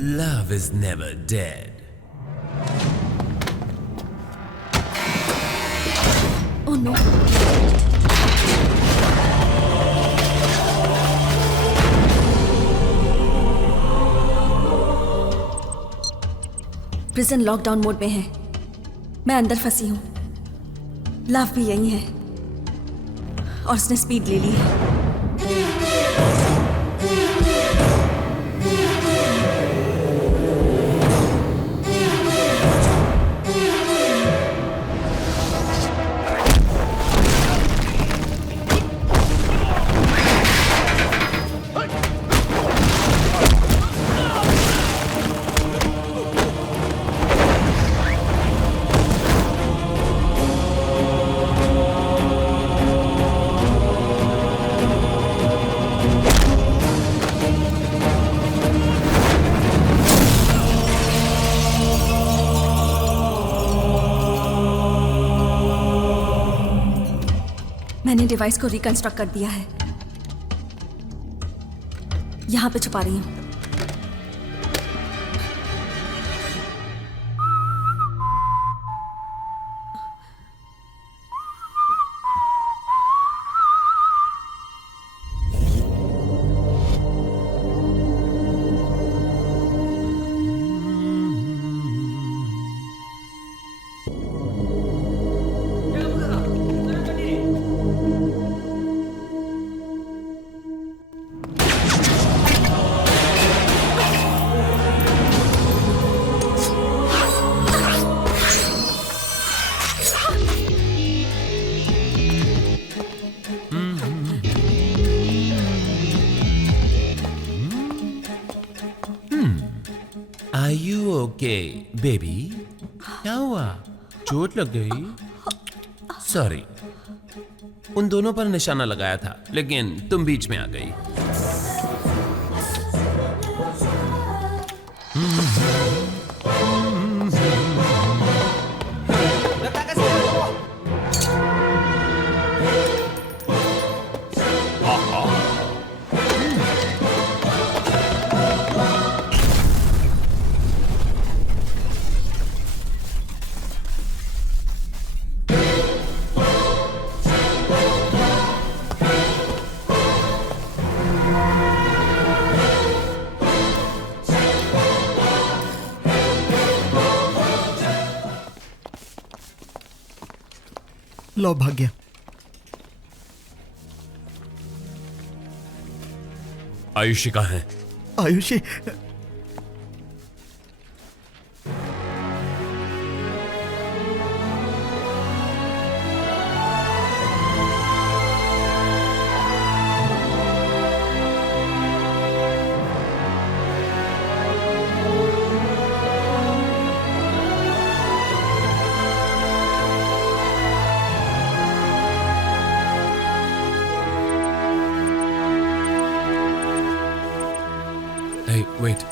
Love is never dead. Oh no. Prison lockdown mode में है। मैं अंदर फंसी हूँ। लव भी यही है और उसने स्पीड ले ली है। मैंने डिवाइस को रिकंस्ट्रक्ट कर दिया है। यहां पे छुपा रही हूं। Are you okay, baby? क्या हुआ? चोट लग गई? सॉरी, उन दोनों पर निशाना लगाया था, लेकिन तुम बीच में आ गई। लो भाग्य। आयुषी कहाँ है? Ayushi Hey, wait.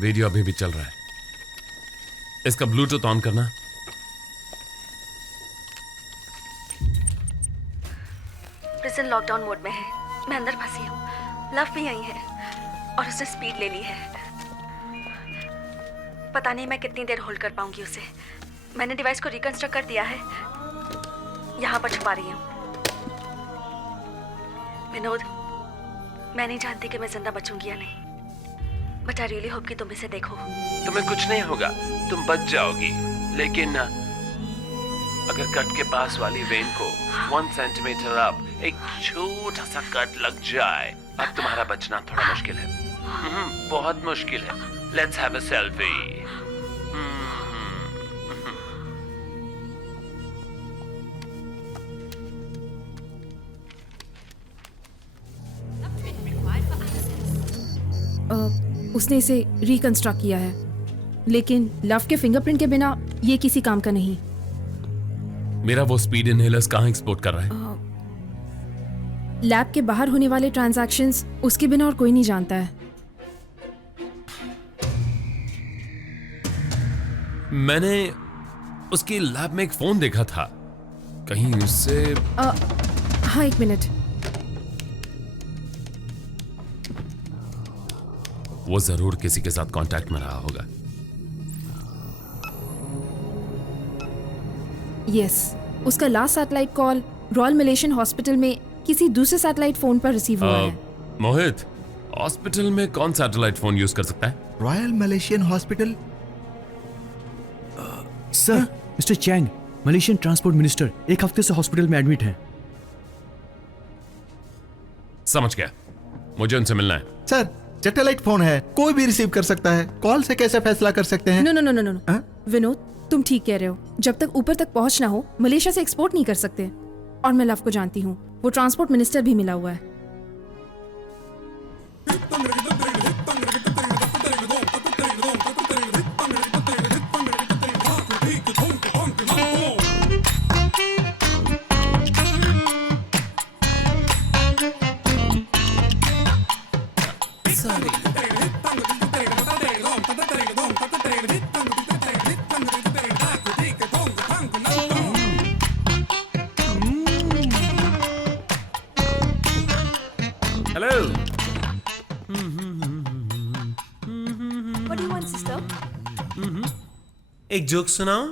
वीडियो अभी भी चल रहा है। इसका ब्लूटूथ ऑन करना। प्रिजन लॉकडाउन मोड में है। मैं अंदर फंसी हूँ। लव भी यही है और उसने स्पीड ले ली है। पता नहीं मैं कितनी देर होल्ड कर पाऊंगी उसे। मैंने डिवाइस को रिकंस्ट्रक्ट कर दिया है। यहाँ पर छुपा रही हूँ। विनोद, मैं नहीं जानती कि मैं जिंदा बचूंगी या नहीं, बट आई रियली होप कि तुम इसे देखो। तुम्हें कुछ नहीं होगा, तुम बच जाओगी। लेकिन अगर कट के पास वाली वेन को 1 सेंटीमीटर अप एक छोटा सा कट लग जाए, अब तुम्हारा बचना थोड़ा मुश्किल है। बहुत मुश्किल है। Let's have a selfie. उसने इसे रिकंस्ट्रक्ट किया है, लेकिन लव के फिंगरप्रिंट के बिना ये किसी काम का नहीं। मेरा वो स्पीड इनहेलर्स कहाँ एक्सपोर्ट कर रहा है? लैब के बाहर होने वाले ट्रांजैक्शंस उसके बिना और कोई नहीं जानता है। मैंने उसकी लैब में एक फोन देखा था, कहीं उससे। हाँ, एक मिनट। वो जरूर किसी के साथ कांटेक्ट में रहा होगा। यस, उसका last satellite call royal Malaysian hospital में किसी दूसरे सैटेलाइट फोन पर रिसीव हुआ है। मोहित, हॉस्पिटल में कौन सैटेलाइट फोन यूज कर सकता है? Royal Malaysian hospital. Sir, mister Chang, Malaysian transport minister, एक हफ्ते से हॉस्पिटल में एडमिट हैं। समझ गया, मुझे उनसे मिलना है। सर, सैटेलाइट फोन है, कोई भी रिसीव कर सकता है। कॉल से कैसे फैसला कर सकते हैं? No no no no no हाँ? विनोद, तुम ठीक कह रहे हो। जब तक ऊपर तक पहुंच ना हो, मलेशिया से एक्सपोर्ट नहीं कर सकते। और मैं लव को जानती हूँ, वो ट्रांसपोर्ट मिनिस्टर भी मिला हुआ है। Hello. What do you want, sister? एक जोक सुनाओ।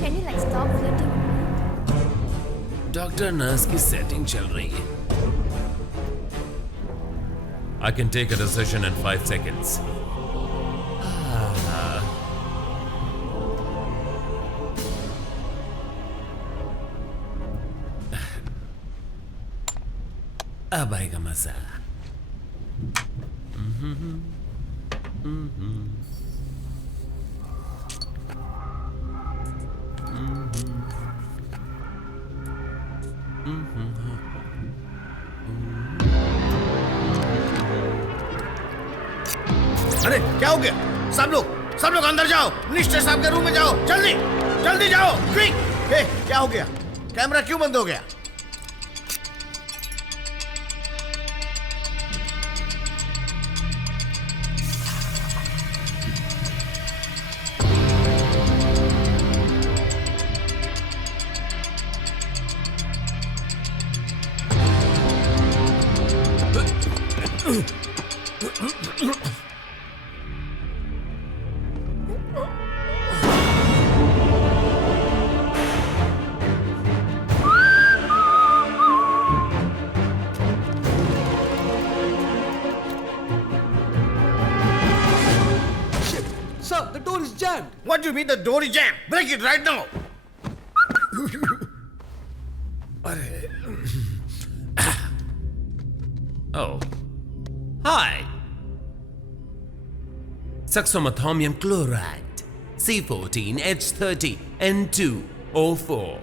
Can you like stop flirting? Doctor nurse की सेटिंग चल रही है। I can take a decision in 5 seconds. अब आएगा मजा। अरे क्या हो गया? सब लोग अंदर जाओ, मिनिस्टर साहब के रूम में जाओ, जल्दी जल्दी जाओ, क्विक। क्या हो गया? कैमरा क्यों बंद हो गया? Sir, the door is jammed. What do you mean the door is jammed? Break it right now. Oh. Hi. Succinylmethymium chloride. C14H30 N2O4.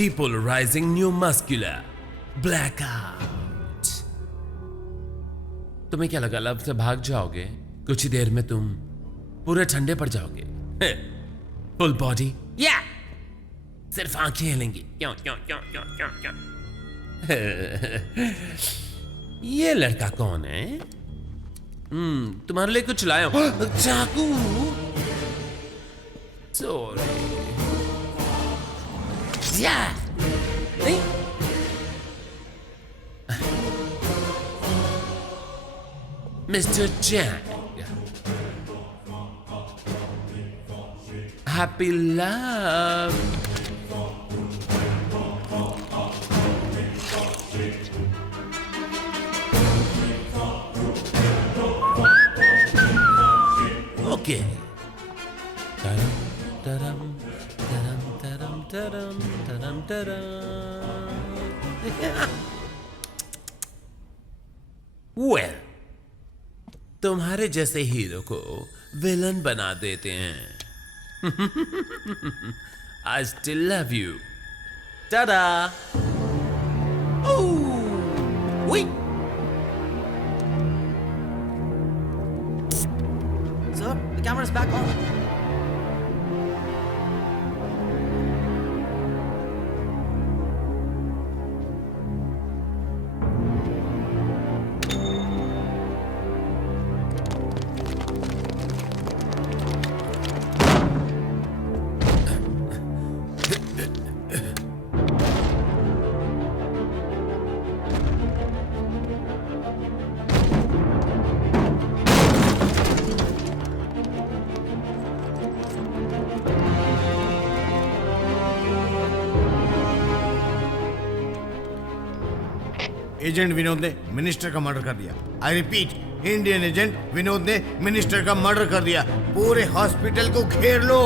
Depolarizing neuromuscular. Blackout. तुम्हें क्या लगा लव से भाग जाओगे? कुछ ही देर में तुम पूरे ठंडे पड़ जाओगे। फुल बॉडी या सिर्फ आंखें हिलेंगी। क्यों क्यों क्यों क्यों क्यों क्यों? ये लड़का कौन है? तुम्हारे लिए कुछ लाया हूं। चाकू। सॉरी। या नहीं। Mister Chang, happy love. Okay. तरम तरम तरम तरम तरम तरम। वेल, तुम्हारे जैसे हीरो को विलन बना देते हैं। I still love you. Ta-da! Oh! Wait! Sir, the camera's back on. Agent Vinod ने मिनिस्टर का मर्डर कर दिया। I repeat, Indian agent Vinod ने मिनिस्टर का मर्डर कर दिया। पूरे हॉस्पिटल को घेर लो।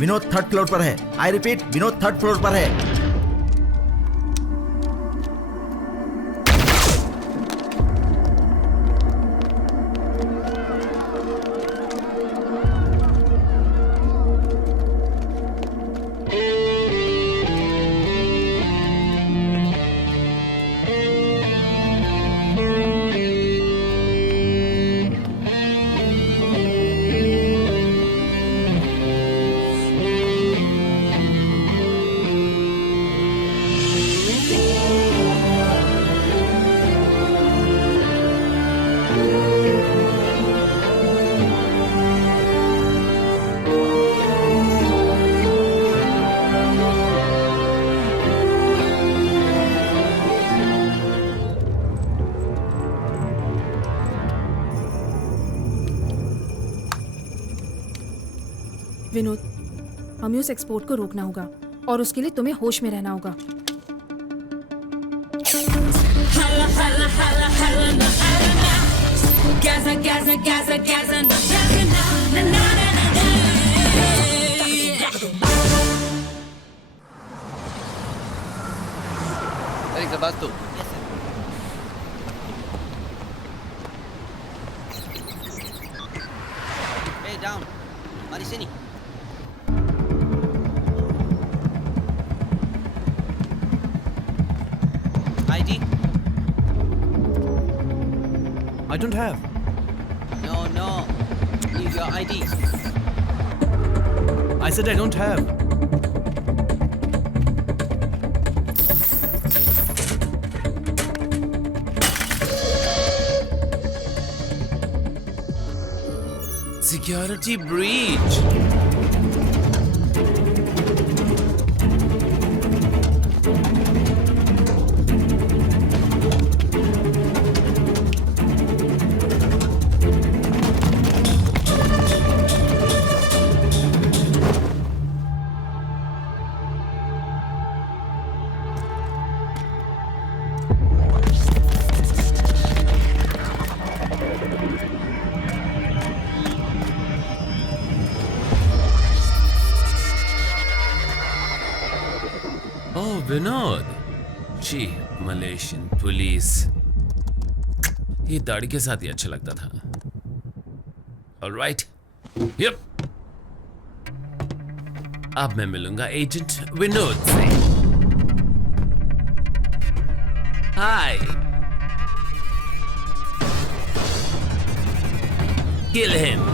विनोद थर्ड फ्लोर पर है। I repeat, Vinod third floor पर है। विनोद, हमें उस एक्सपोर्ट को रोकना होगा और उसके लिए तुम्हें होश में रहना होगा। Sebastian. Hey, down. Mari sini. ID? I don't have. No. Leave your ID. I said I don't have. Security breach. Oh, Vinod, ji Malaysian police. ये दाढ़ी के साथ ही अच्छा लगता था। Alright, yup. अब मैं मिलूंगा एजेंट विनोद से। हाय, किल हिम।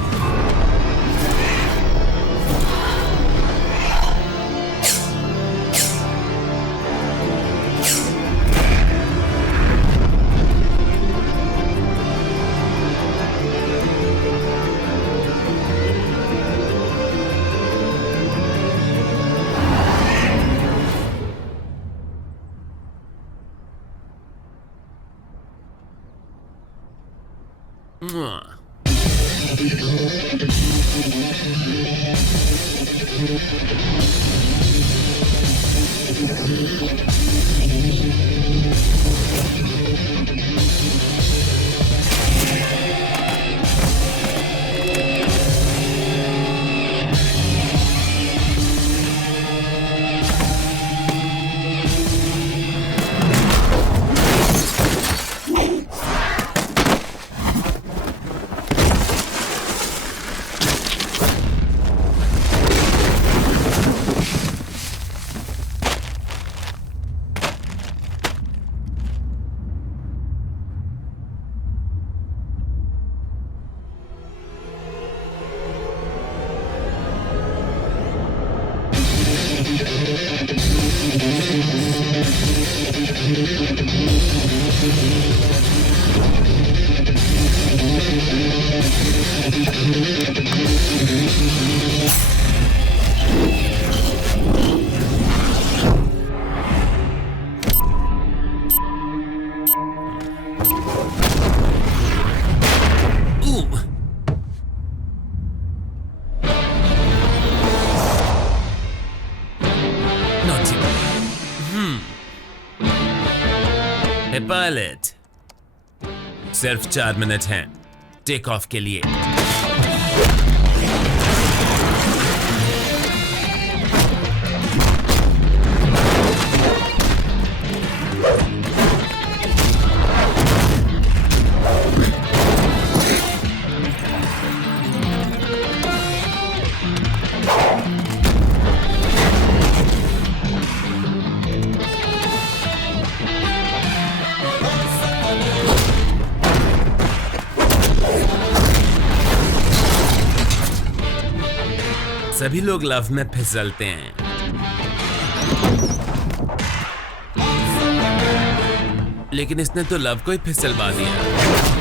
पायलट, सिर्फ 4 मिनट हैं टेक ऑफ के लिए। सभी लोग लव में फिसलते हैं, लेकिन इसने तो लव को ही फिसलवा दिया।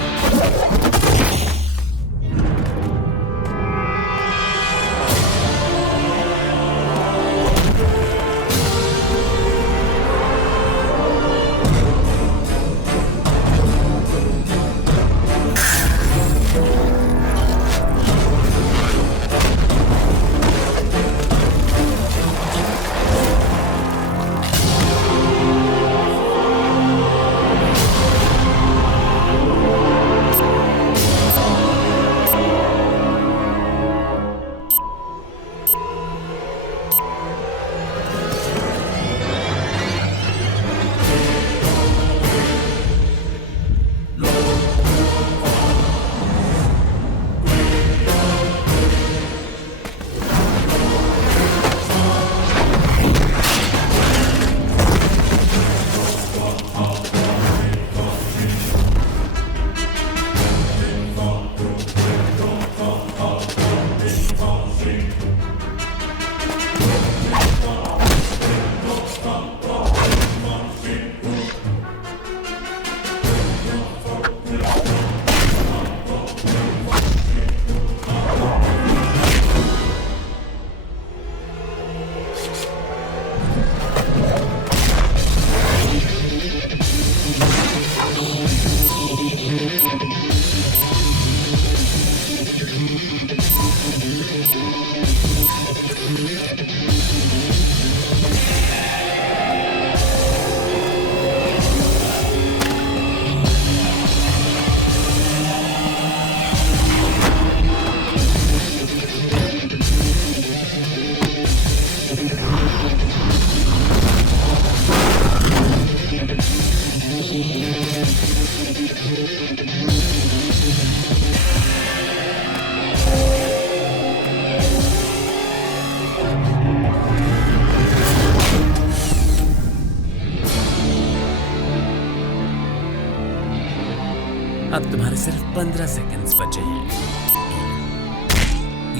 अब तुम्हारे सिर्फ 15 सेकंड्स बचे हैं।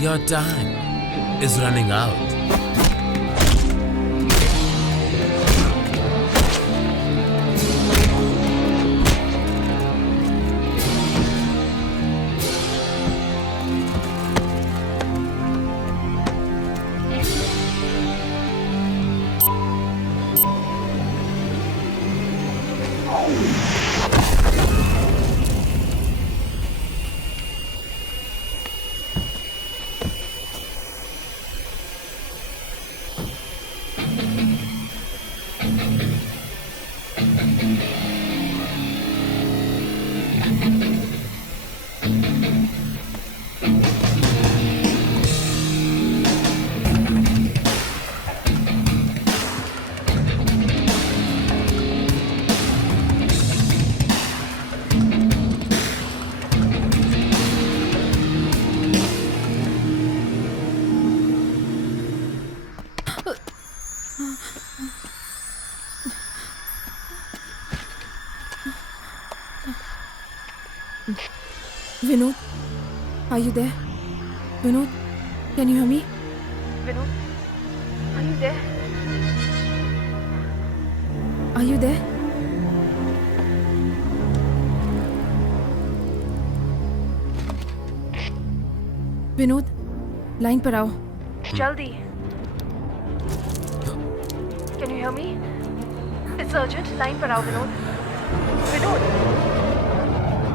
Your time is running out. Vinod, are you there? Vinod, can you hear me? Vinod, are you there? Are you there? Vinod, line पर आओ जल्दी। Can you hear me? It's urgent. Line पर आओ Vinod. Vinod.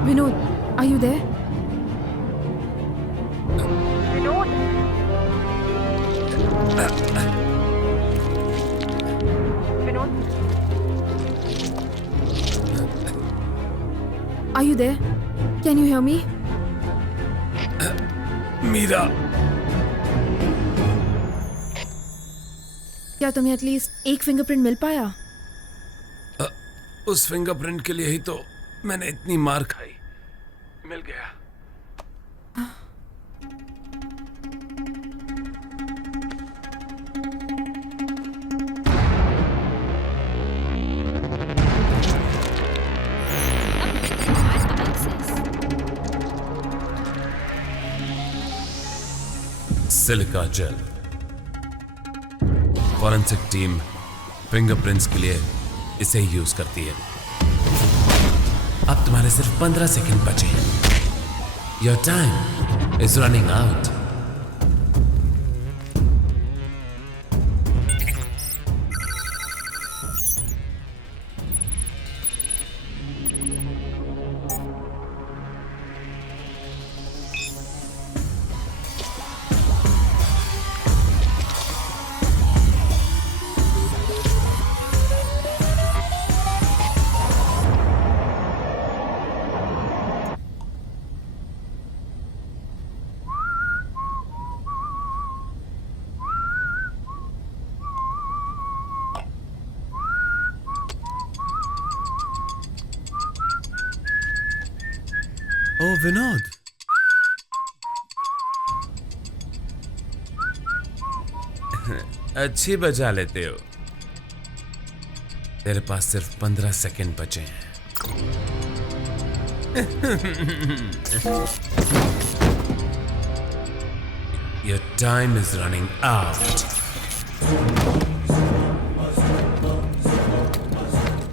Vinod, are you there? Are you there? Can you hear me? Meera, क्या तुम्हें at least एक fingerprint मिल पाया? उस फिंगरप्रिंट के लिए ही तो मैंने इतनी मार खाई। मिल गया। Silica gel. Forensic team fingerprints के लिए इसे ही यूज करती है। अब तुम्हारे सिर्फ 15 सेकंड बचे हैं। Your time is running out. ओ विनोद, अच्छी बजा लेते हो। तेरे पास सिर्फ 15 सेकंड बचे हैं। Your time is running out.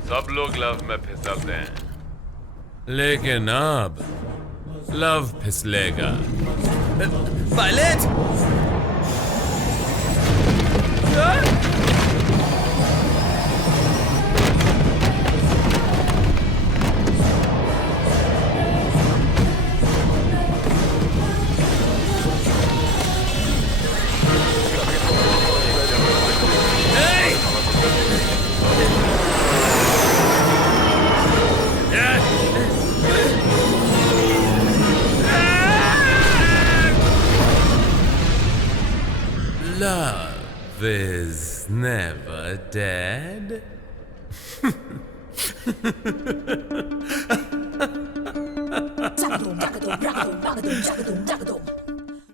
सब लोग लव में फिसलते हैं, लेकिन अब लव फिसलेगा। Pilot! Love is never dead.